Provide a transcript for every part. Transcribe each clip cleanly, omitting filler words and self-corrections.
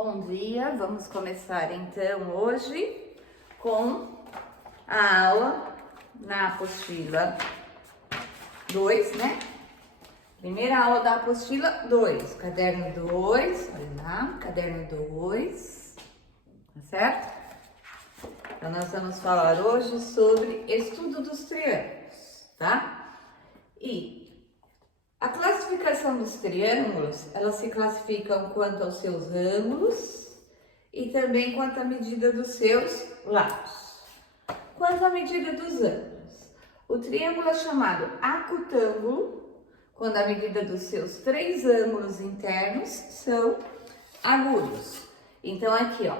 Bom dia, vamos começar então hoje com a aula na apostila 2, né? Primeira aula da apostila 2, caderno 2, olha lá, caderno 2, tá certo? Então nós vamos falar hoje sobre estudo dos triângulos, tá? E a classificação dos triângulos, elas se classificam quanto aos seus ângulos e também quanto à medida dos seus lados. Quanto à medida dos ângulos, o triângulo é chamado acutângulo quando a medida dos seus 3 ângulos internos são agudos. Então aqui, ó,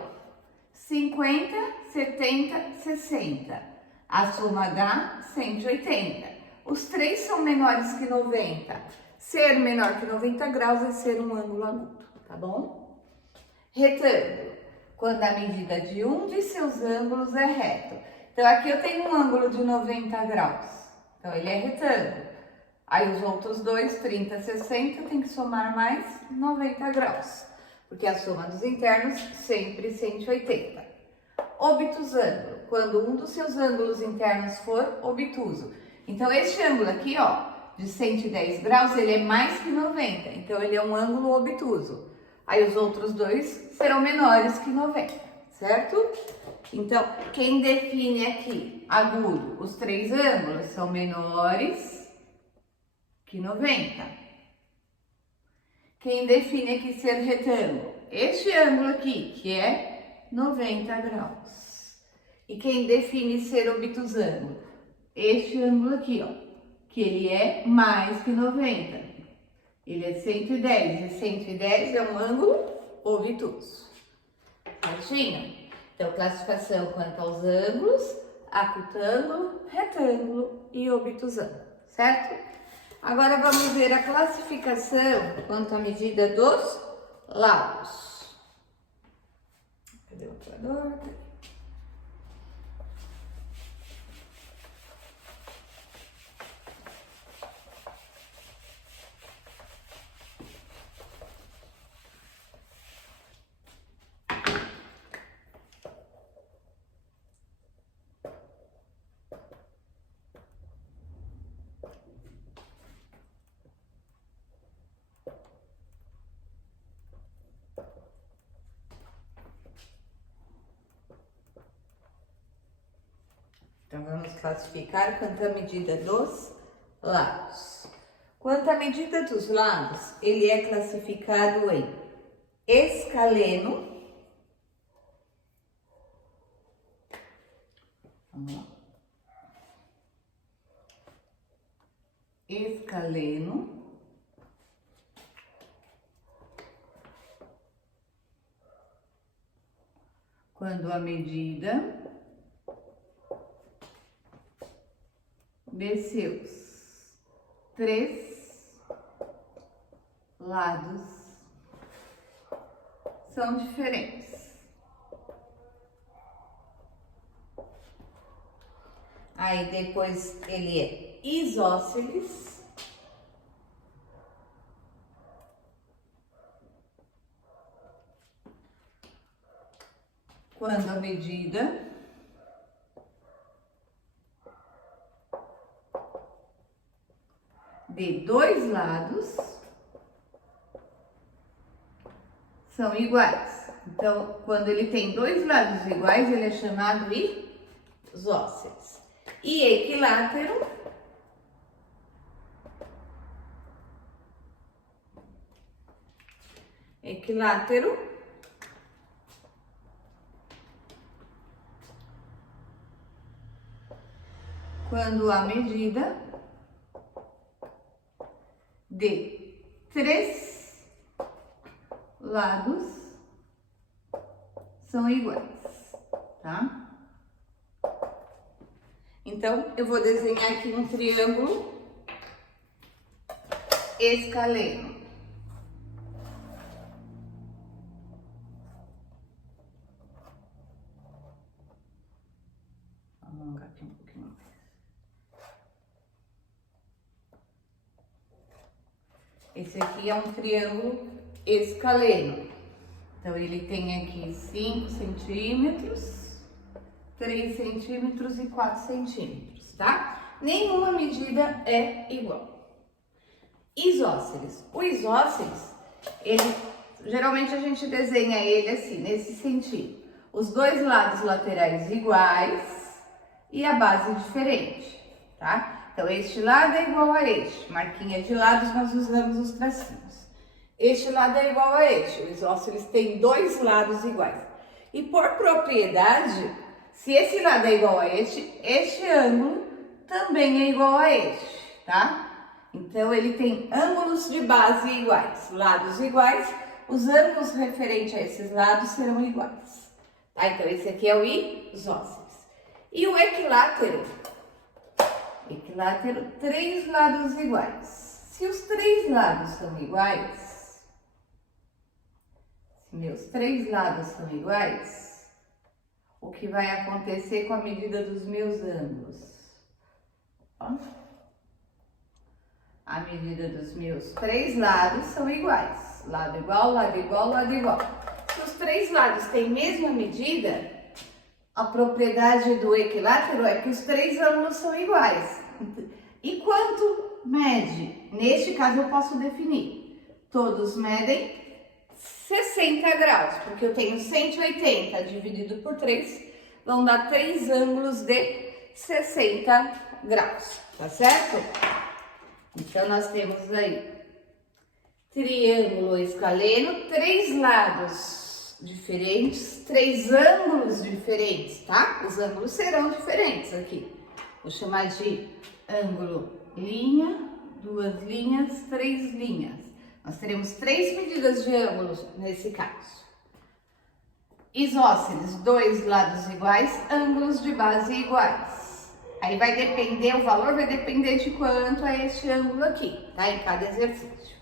50, 70, 60. A soma dá 180. Os 3 são menores que 90. Ser menor que 90 graus é ser um ângulo agudo, tá bom? Retângulo, quando a medida de um de seus ângulos é reto. Então, aqui eu tenho um ângulo de 90 graus. Então, ele é retângulo. Aí, os outros dois, 30, 60, tem que somar mais 90 graus. Porque a soma dos internos sempre 180. Obtusângulo, quando um dos seus ângulos internos for obtuso. Então, este ângulo aqui, ó, de 110 graus, ele é mais que 90. Então, ele é um ângulo obtuso. Aí, os outros dois serão menores que 90, certo? Então, quem define aqui agudo, os 3 ângulos são menores que 90. Quem define aqui ser retângulo? Este ângulo aqui, que é 90 graus. E quem define ser obtusângulo? Este ângulo aqui, ó, que ele é mais que 90. Ele é 110, e 110 é um ângulo obtuso. Certinho? Então, classificação quanto aos ângulos, acutângulo, retângulo e obtusângulo, certo? Agora, vamos ver a classificação quanto à medida dos lados. Cadê o operador? Então, vamos classificar quanto à medida dos lados. Quanto à medida dos lados, ele é classificado em escaleno. Vamos lá. Escaleno. Quando a medida de seus 3 lados são diferentes. Aí depois ele é isósceles. Quando a medida de 2 lados são iguais. Então, quando ele tem 2 lados iguais, ele é chamado isósceles. E equilátero, quando a medida de 3 lados são iguais, tá? Então, eu vou desenhar aqui um triângulo escaleno. Vamos alongar aqui um pouquinho mais. Esse aqui é um triângulo escaleno. Então, ele tem aqui 5 centímetros, 3 centímetros e 4 centímetros, tá? Nenhuma medida é igual. Isósceles. O isósceles, geralmente a gente desenha ele assim, nesse sentido. Os dois lados laterais iguais e a base diferente, tá? Então, este lado é igual a este. Marquinha de lados, nós usamos os tracinhos. Este lado é igual a este. O isósceles tem dois lados iguais. E por propriedade, se esse lado é igual a este ângulo também é igual a este, tá? Então, ele tem ângulos de base iguais, lados iguais, os ângulos referentes a esses lados serão iguais. Tá? Então, esse aqui é o isósceles. E o equilátero? Equilátero, 3 lados iguais. Se os 3 lados são iguais, se meus 3 lados são iguais, o que vai acontecer com a medida dos meus ângulos? Ó. A medida dos meus 3 lados são iguais. Lado igual, lado igual, lado igual. Se os 3 lados têm mesma medida, a propriedade do equilátero é que os 3 ângulos são iguais. E quanto mede? Neste caso eu posso definir. Todos medem 60 graus, porque eu tenho 180 dividido por 3, vão dar 3 ângulos de 60 graus, tá certo? Então, nós temos aí triângulo escaleno, 3 lados diferentes, 3 ângulos diferentes, tá? Os ângulos serão diferentes aqui. Vou chamar de ângulo linha, 2 linhas, 3 linhas. Nós teremos 3 medidas de ângulos nesse caso. Isósceles, 2 lados iguais, ângulos de base iguais. Aí vai depender, o valor vai depender de quanto é este ângulo aqui, tá? Em cada exercício.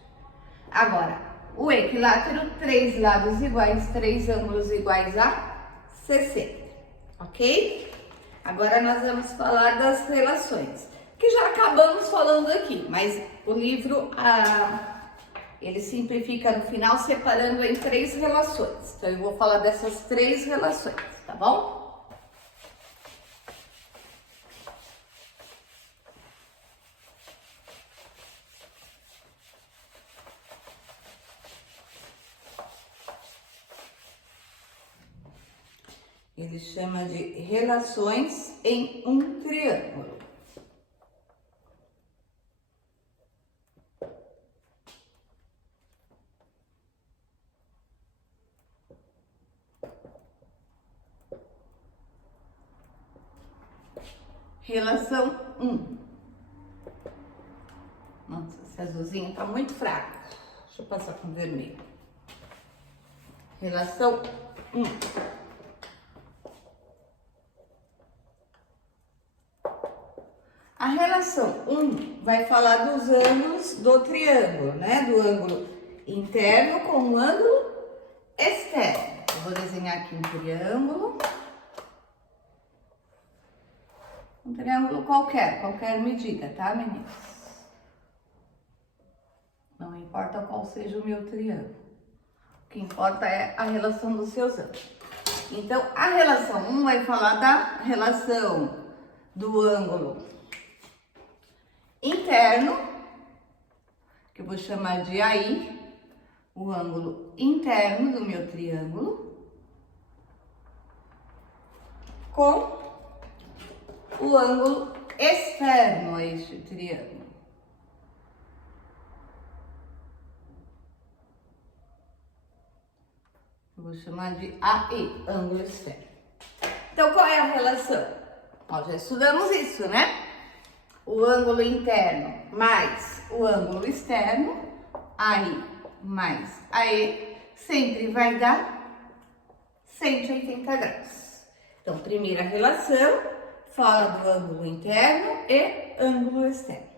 Agora, o equilátero, 3 lados iguais, 3 ângulos iguais a 60, ok? Agora nós vamos falar das relações, que já acabamos falando aqui, mas o livro, ele simplifica no final, separando em 3 relações. Então, eu vou falar dessas 3 relações, tá bom? Ele chama de relações em um triângulo. Relação 1. Nossa, esse azulzinho tá muito fraco. Deixa eu passar com vermelho. Relação 1. A relação 1 vai falar dos ângulos do triângulo, né? Do ângulo interno com o ângulo externo. Eu vou desenhar aqui um triângulo. Um triângulo qualquer medida, tá, meninos? Não importa qual seja o meu triângulo. O que importa é a relação dos seus ângulos. Então, a relação 1 vai falar da relação do ângulo interno, que eu vou chamar de AI, o ângulo interno do meu triângulo, com o ângulo externo a este triângulo. Eu vou chamar de AI, ângulo externo. Então, qual é a relação? Nós já estudamos isso, né? O ângulo interno mais o ângulo externo, AI mais AE, sempre vai dar 180 graus. Então, primeira relação, fala do ângulo interno e ângulo externo.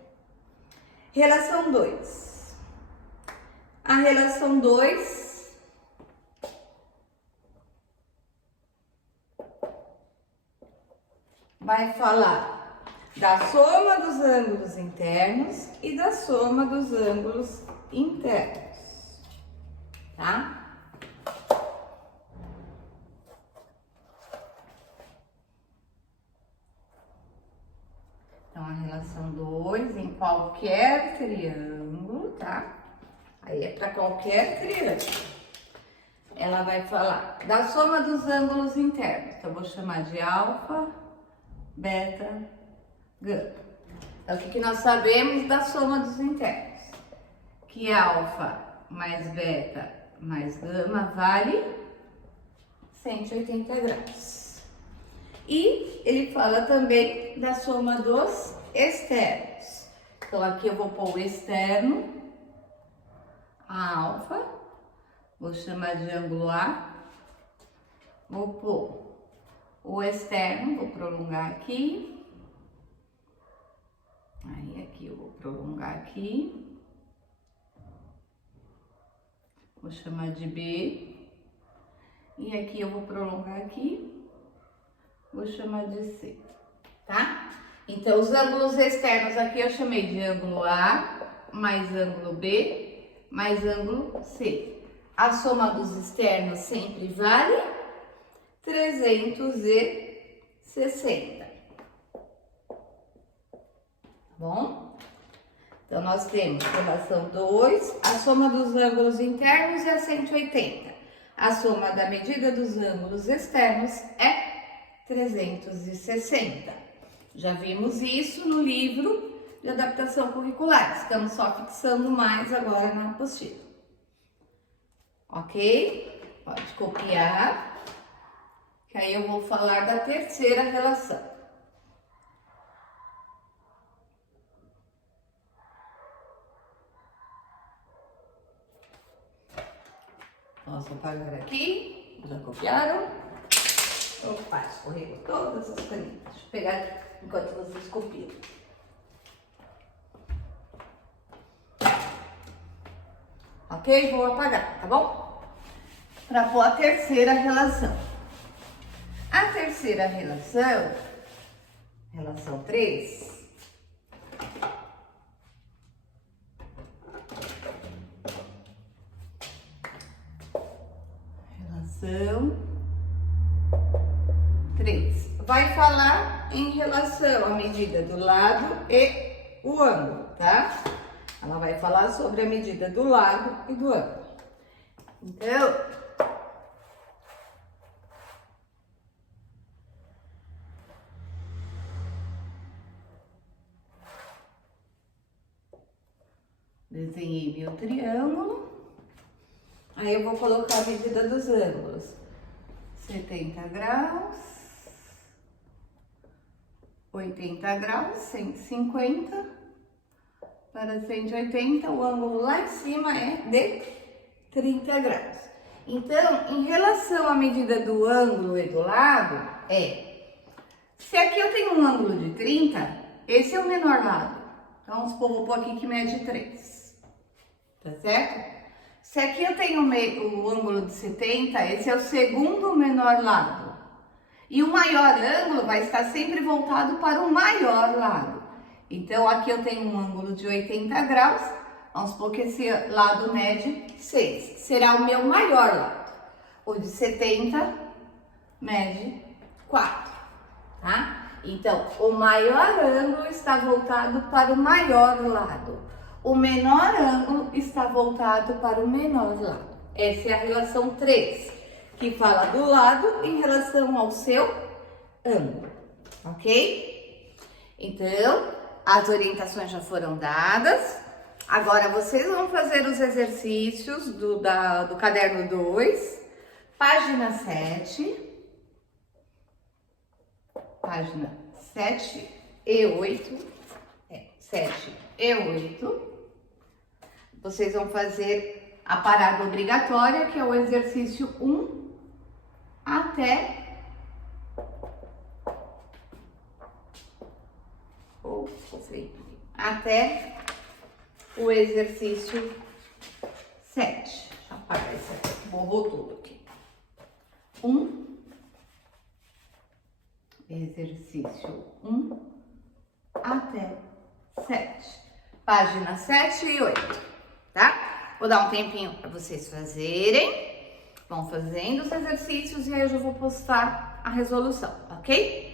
Relação 2. A relação 2 vai falar da soma dos ângulos internos e da soma dos ângulos internos, tá? qualquer triângulo, tá? Aí é para qualquer triângulo. Ela vai falar da soma dos ângulos internos. Então, eu vou chamar de alfa, beta, gama. Então, o que nós sabemos da soma dos internos? Que alfa mais beta mais gama vale 180 graus. E ele fala também da soma dos externos. Então, aqui eu vou pôr o externo, a alfa, vou chamar de ângulo A, vou pôr o externo, vou prolongar aqui, aí aqui eu vou prolongar aqui, vou chamar de B, e aqui eu vou prolongar aqui, vou chamar de C, tá? Então, os ângulos externos aqui eu chamei de ângulo A, mais ângulo B, mais ângulo C. A soma dos externos sempre vale 360. Tá bom? Então, nós temos relação 2, a soma dos ângulos internos é 180. A soma da medida dos ângulos externos é 360. Já vimos isso no livro de adaptação curricular. Estamos só fixando mais agora na apostila. Ok? Pode copiar, que aí eu vou falar da terceira relação. Posso apagar aqui? Já copiaram? Opa, escorregou todas as canetas. Deixa eu pegar aqui enquanto vocês copiam. Ok? Vou apagar, tá bom? Para pôr a terceira relação. A terceira relação, relação 3, relação 3, vai falar em relação à medida do lado e o ângulo, tá? Ela vai falar sobre a medida do lado e do ângulo. Então, desenhei meu triângulo. Aí eu vou colocar a medida dos ângulos. 70 graus, 80 graus, 150 para 180, o ângulo lá em cima é de 30 graus. Então, em relação à medida do ângulo e do lado, se aqui eu tenho um ângulo de 30, esse é o menor lado. Então, vamos pôr, vou pôr aqui que mede 3, tá certo? Se aqui eu tenho o ângulo de 70, esse é o segundo menor lado. E o maior ângulo vai estar sempre voltado para o maior lado. Então, aqui eu tenho um ângulo de 80 graus, vamos supor que esse lado mede 6, será o meu maior lado. O de 70 mede 4, tá? Então, o maior ângulo está voltado para o maior lado. O menor ângulo está voltado para o menor lado. Essa é a relação 3, que fala do lado em relação ao seu ângulo, ok? Então, as orientações já foram dadas. Agora, vocês vão fazer os exercícios do caderno 2, página 7, página 7 e 8, 7 e 8. Vocês vão fazer a parada obrigatória, que é o exercício 1 até o exercício 7. Deixa eu apagar isso aqui, borrou tudo aqui. 1, exercício 1 até 7. Página 7 e 8, tá? Vou dar um tempinho para vocês fazerem. Vão fazendo os exercícios e aí eu já vou postar a resolução, ok?